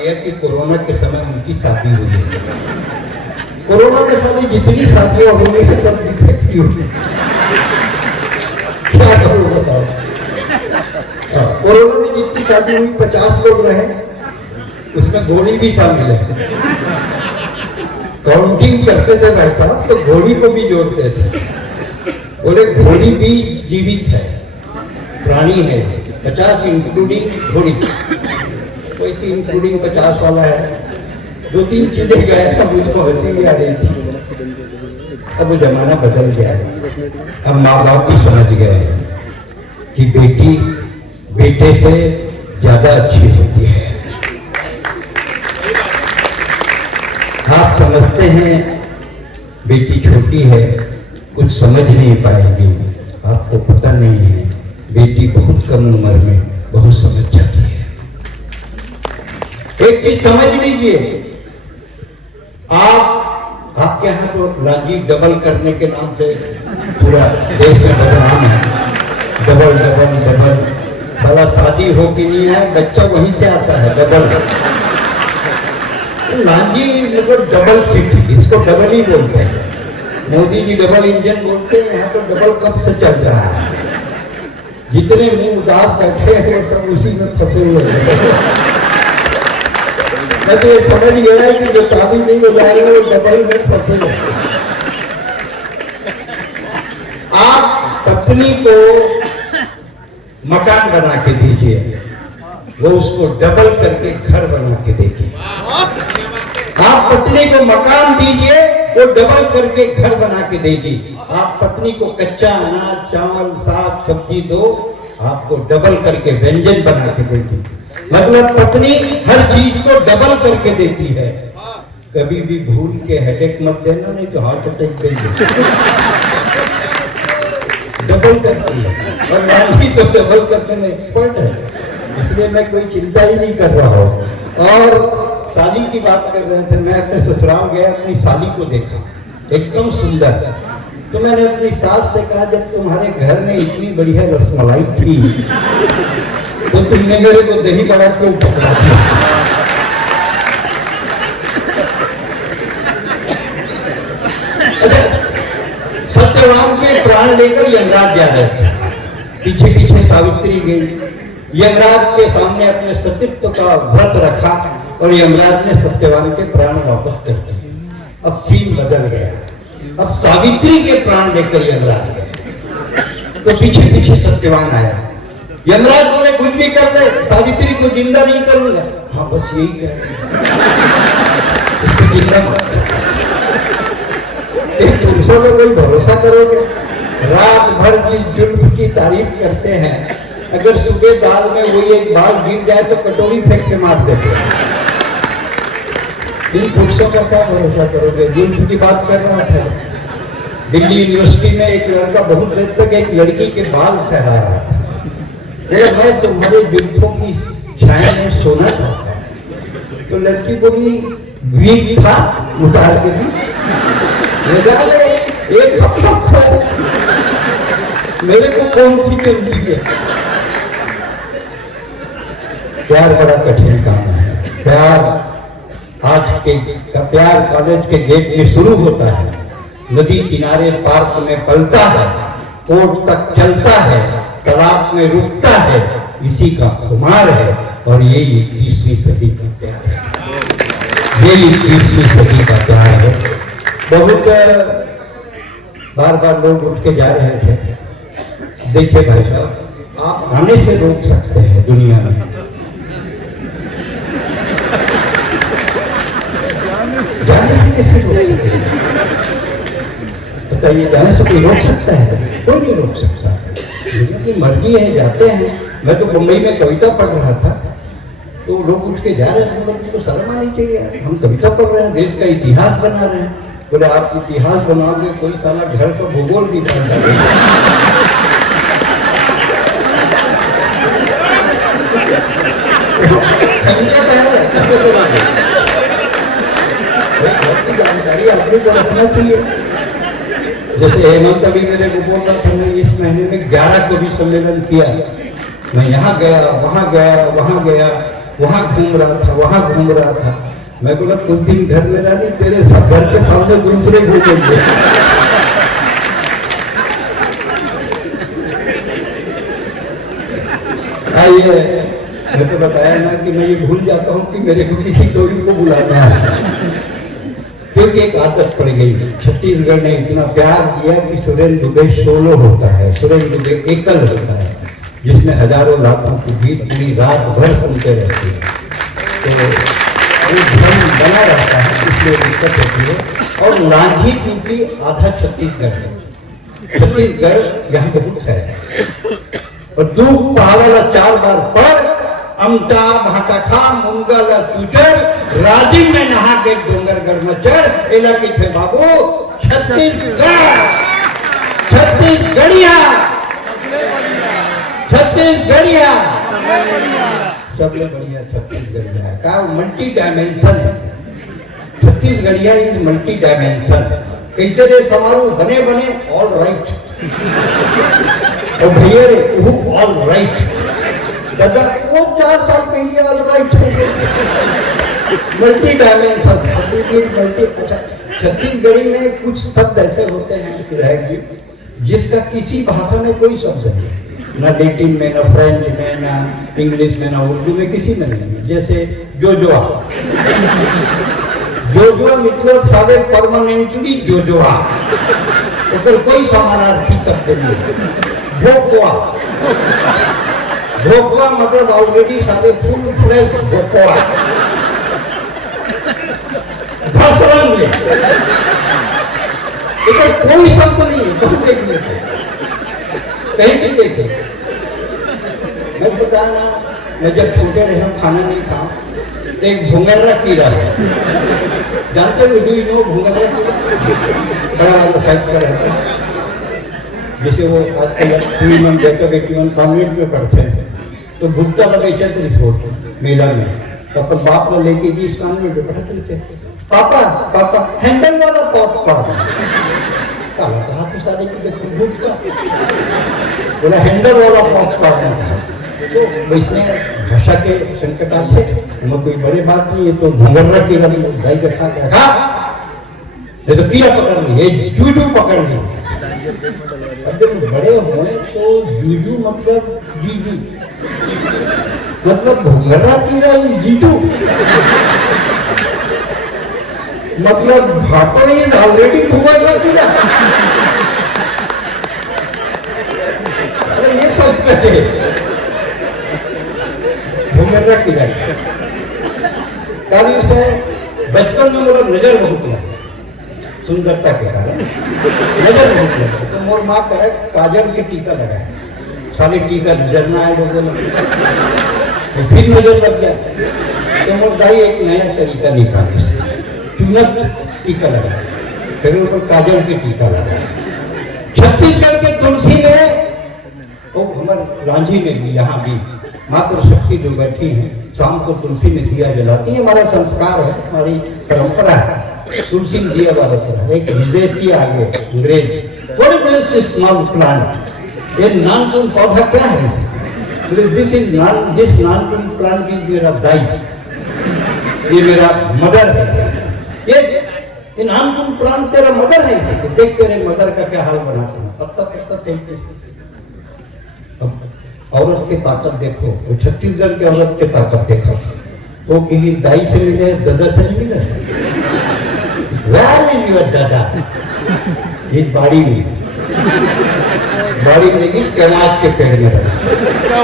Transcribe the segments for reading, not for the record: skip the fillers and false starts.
दिया कि कोरोना के समय उनकी शादी हुई है। कोरोना में सारी जितनी शादियां हुई है सब डिफेक्ट हुई। क्या करूं बताओ। कोरोना में जितनी शादी हुई 50 लोग रहे, उसमें घोड़ी भी शामिल है। काउंटिंग करते थे भाई साहब तो घोड़ी को भी जोड़ते थे। बोले घोड़ी भी जीवित है, प्राणी है। 50 इंक्लूडिंग घोड़ी, कोई सी इंक्लूडिंग 50 वाला है। 2-3 चीजें गए, मुझको हंसी भी आ रही थी। अब वो जमाना बदल गया है। अब माँ बाप भी समझ गए हैं कि बेटी बेटे से ज्यादा अच्छी होती है। आप समझते हैं बेटी छोटी है, कुछ समझ नहीं पाएगी। आपको पता नहीं है बेटी बहुत कम उम्र में बहुत समझ जाती है। एक चीज समझ लीजिए, आपके यहां तो लांजी डबल करने के नाम से पूरा देश में बदनाम है। डबल डबल डबल, भला शादी हो कि नहीं है, बच्चा वहीं से आता है डबल। लांजी मतलब डबल सिटी, इसको डबल ही बोलते हैं। मोदी जी डबल इंजन बोलते हैं, यहाँ तो डबल कब से चल रहा है। जितने मुंह उदास बैठे हैं वो सब उसी में फंसे हुए हैं। मैं तो ये समझ गया है कि जो ताली नहीं बजा रहे वो डबल में फंसे हैं। आप पत्नी को मकान बना के दीजिए, वो उसको डबल करके घर बना के देगी। आप पत्नी को मकान दीजिए, वो डबल करके घर बना के देगी। आप पत्नी को कच्चा अनाज, चावल, साग, सब्जी दो, आपको डबल करके व्यंजन बना के देगी। मतलब पत्नी हर चीज को डबल करके देती है। कभी भी भूल के हेडेक मत देना, नहीं तो हार्ट अटैक देंगे। डबल करती है, और लांजी तो डबल करने में एक्सपर्ट है, इसलिए मैं कोई चिंता ही नहीं कर रहा हूं। और साली की बात कर रहे थे, मैं अपने ससुराल गया, अपनी साली को देखा, एकदम सुंदर। तो मैंने अपनी सास से कहा, जब तुम्हारे घर में इतनी बढ़िया रसमलाई थी तो तुमने मेरे को दही बड़ा क्यों पकड़ा दिया। सत्यवान के प्राण लेकर यमराज जा रहे थे, पीछे पीछे सावित्री गई। यमराज के सामने अपने सतीत्व का व्रत रखा और यमराज ने सत्यवान के प्राण वापस कर दिए। अब सीन बदल गया, अब सावित्री के प्राण लेकर यमराज गए। तो पीछे पीछे सत्यवान आया। यमराज बोले कुछ भी कर ले, सावित्री को जिंदा नहीं करूंगा। हाँ बस यही कह इसको जिंदा मत। एक पुरुषों का कोई भरोसा करोगे? रात भर जिस जुल्म की तारीफ करते हैं, अगर सुबह दाल में वही एक बाल गिर जाए तो कटोरी फेंक के मार देते हैं। इन पुरुषों का क्या भरोसा करोगे? जुल्म की बात कर रहा था, दिल्ली यूनिवर्सिटी में एक लड़का बहुत देर तक एक लड़की के बाल सहला रहा था। मैं तुम्हारे जुल्फों की छाया में सोना चाहता हूं। तो लड़की बोली वीक था, उतार के दी, लगा ले, एक हफ्ता सो, मेरे को कौन सी चलती है। प्यार बड़ा कठिन काम है। प्यार आज के का प्यार कॉलेज के गेट में शुरू होता है, नदी किनारे पार्क में पलता है, कोर्ट तक चलता है, तालाब में रुकता है, इसी का खुमार है। और ये 21वीं सदी का प्यार है, ये 21वीं सदी का प्यार है। बहुत बार बार लोग उठ के जा रहे थे। देखिए भाई साहब, आप आने से रोक सकते हैं दुनिया में, जाने से कैसे रोक सकते हैं? बताइए, जाने से कोई रोक सकता है? कोई नहीं रोक सकता, दुनिया की मर्जी है, जाते हैं। मैं तो मुंबई में कविता पढ़ रहा था, तो लोग उठ के जा रहे हैं, उनको शर्म आनी चाहिए। हम कविता पढ़ रहे हैं, देश का इतिहास बना रहे हैं। बोले आप इतिहास बनाओगे, कोई साला घर का भूगोल भी बन जाएगा। जानकारी आदमी को रखना चाहिए। जैसे हेमंत अभी मेरे को बोल रहा था, मैं इस महीने में 11 कवि सम्मेलन किया। मैं यहाँ गया, वहाँ गया, वहाँ गया, वहां घूम रहा था, वहां घूम रहा था। मैं बोला कुछ दिन घर में रहा नहीं, तेरे सब घर के सामने दूसरे घूमेंगे। आइए, मैं तो बताया ना कि मैं ये भूल जाता हूँ कि मेरे को किसी जोड़ी को बुलाना है, क्योंकि एक आदत पड़ गई। छत्तीसगढ़ ने इतना प्यार दिया कि सुरेंद्र दुबे सोलो होता है, सुरेंद्र दुबे एकल होता है, जिसमें हजारों लाखों की भीड़ पूरी रात भर सुनते रहती है। तो भ्रम बना रहता है, इसलिए दिक्कत होती है। और लांझी क्योंकि आधा छत्तीसगढ़ है, छत्तीसगढ़ यहाँ बहुत है। और दूध पहाड़ा 4 बार पर अमटा भाटाखा मुंगल चुचर राजिम में नहा के डोंगरगढ़ में चढ़ एला के थे बाबू छत्तीसगढ़, छत्तीसगढ़िया, छत्तीसगढ़िया, सबसे बढ़िया छत्तीसगढ़िया का मल्टी डायमेंशन है। छत्तीसगढ़िया इज मल्टी डायमेंशन। कैसे रे समारोह बने बने ऑल राइट, और भैया रे वो ऑल राइट, दादा वो 4 साल पहले ऑल राइट हो गए। Multi dimension, multi. अच्छा, छत्तीसगढ़ी में कुछ शब्द ऐसे होते हैं जिसका किसी भाषा में कोई शब्द नहीं, ना लैटिन में, ना फ्रेंच में, ना इंग्लिश में, ना उर्दू में, किसी में नहीं। जैसे जोजोआ, जोजोआ मतलब सारे परमानेंटली जोजोआ, अगर कोई समानार्थी शब्द नहीं। भोकुआ, भोकुआ मतलब ऑलरेडी सारे फुल फ्लैश भोकुआ। भसरंग में कोई शब्द नहीं है, तुम देखने को कहीं भी देखे। मैं बता ना, मैं जब छोटे रहे खाना नहीं खाऊं तो एक भुंगर्रा कीड़ा है, जानते हो? डू यू नो भुंगर्रा कीड़ा? बड़ा वाला साइज का रहता है, जैसे वो आजकल 3 बेटा बेटी कॉन्वेंट में पढ़ते हैं, तो भुगता बगीचा रिपोर्ट मेला में तो अपन बाप को लेके भी इस कॉन्वेंट में पढ़ते थे। पापा पापा हैंडल वाला पॉपकॉर्न, काला कहा तो सारे की देखो भुगता, बोला हैंडल वाला पॉपकॉर्न। तो इसने भाषा के संकट आते, कोई बड़ी बात नहीं है। तो भंगर्रा कीड़ा भाई देखा क्या, ये तो कीड़ा पकड़ ली, ये जूजू पकड़ ली। अब जब बड़े हुए तो जूजू मतलब जीजू, मतलब भंगर्रा कीड़ा जीजू, मतलब भाटो इज ऑलरेडी भंगर्रा कीड़ा। अरे ये सब कटे भंगर्रा कीड़ा। कारण से बचपन में मेरा नजर बहुत लगा, सुंदरता के कारण नजर बहुत लगा। तो मोर माँ करे काजल के टीका लगाए, साले टीका नजर ना आए लोगों ने, तो फिर नजर लग गया। तो मोर दाई एक नया तरीका निकाले, चुनक टीका लगाए, फिर ऊपर काजल के टीका लगाए। छत्तीसगढ़ के तुलसी में वो हमारे रांझी में भी, यहाँ भी मातृ शक्ति जो बैठी है, शाम को तुलसी में दिया जलाती है। हमारा संस्कार है, हमारी परंपरा है, तुलसी में दिया जलाता है। एक विदेशी आगे अंग्रेज, what is this small plant, ये नानकुन पौधा क्या है? दिस इज नॉन, दिस नानकुन प्लांट इज मेरा दाई, ये मेरा मदर है। ये नानकुन प्लांट तेरा मदर है, देख तेरे मदर का क्या हाल बनाता है, पत्ता पत्ता फेंकते। औरत की ताकत देखो, तो छत्तीसगढ़ की औरत की ताकत देखो, तो कहीं दाई से मिले, दादा से नहीं मिले। Where is your दादा? इस बाड़ी में इस कैलाश के पेड़ में रहा।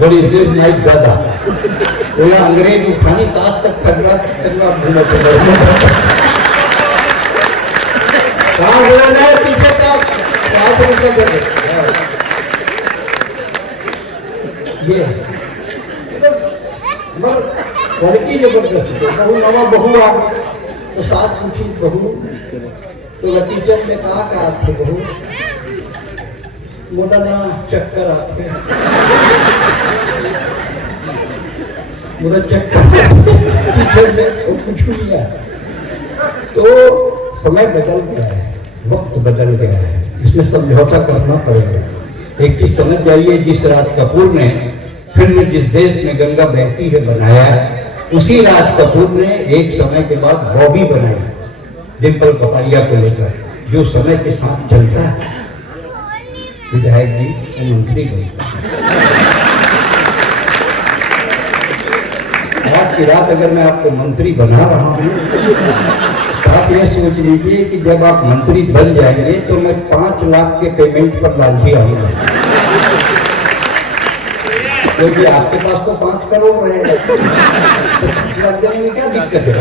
बड़ी देर नाइट दादा बोला अंग्रेज उठानी सास तक खगड़ा खगड़ा घूमा पीछे का ये क्वालिटी जबरदस्त है। बहू नवा बहू आ गई तो सास पूछी बहू, तो टीचर ने कहा क्या थे बहू, मोटा ना चक्कर आते, मुझे चक्कर टीचर ने कुछ नहीं आया। तो समय बदल गया है, वक्त बदल गया है, इसमें समझौता करना पड़ेगा। एक चीज समझ जाइए, जिस राज कपूर ने फिल्म जिस देश में गंगा बहती है बनाया, उसी राज कपूर ने एक समय के बाद बॉबी बनाई डिम्पल कपाड़िया को लेकर, जो समय के साथ चलता है। विधायक जी और मंत्री बनता आज की रात अगर मैं आपको मंत्री बना रहा हूं तो आप ये सोच लीजिए कि जब आप मंत्री बन जाएंगे तो मैं 5 लाख के पेमेंट पर लांझी आऊंगा, क्योंकि आपके पास तो 5 करोड़ रहेगा, तो 5 लाख देने में क्या दिक्कत है?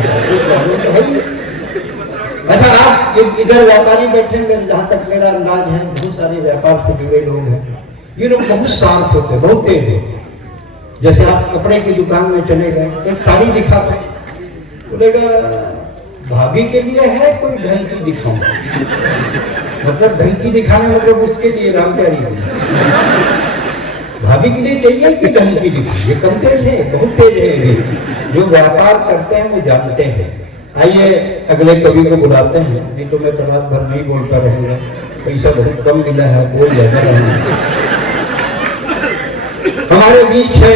अच्छा, आप इधर व्यापारी बैठे हैं, जहां तक मेरा अंदाज है बहुत सारे व्यापार से जुड़े लोग हैं, ये लोग बहुत शांत होते हैं, बहुत तेज होते हैं। जैसे आप कपड़े की दुकान में चले गए, एक साड़ी दिखा दो, बोलेगा भाभी के लिए है, कोई ढंग की दिखाऊं, मतलब ढंग की दिखाने मतलब उसके लिए राम प्यारी भाभी के लिए चाहिए कि ढंग की दिखाई। ये कम तेज है, बहुत तेज है। जो व्यापार करते हैं वो जानते हैं। आइए अगले कवि को बुलाते हैं, नहीं तो मैं तो रात भर नहीं बोलता रहूंगा, पैसा बहुत कम मिला है, बोल ज्यादा रहूंगा। हमारे बीच है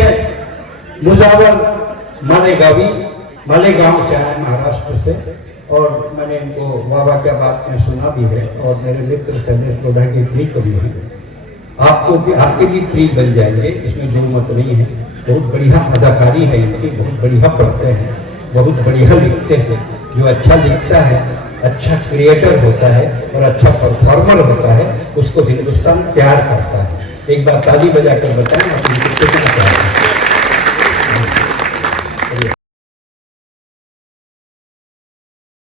मुजावर मालेगांव से आए, महाराष्ट्र से, और मैंने इनको बाबा क्या बात में सुना भी है, और मेरे मित्र संजय लोढ़ा के प्रिय कवि हैं। आपके भी प्रिय बन जाएंगे, इसमें जो मत नहीं है। बहुत बढ़िया अदाकारी है इनकी, बहुत बढ़िया पढ़ते हैं, बहुत बढ़िया लिखते हैं। जो अच्छा लिखता है, अच्छा क्रिएटर होता है और अच्छा परफॉर्मर होता है, उसको हिंदुस्तान प्यार करता है। एक बार ताली बजाकर बताएं आप।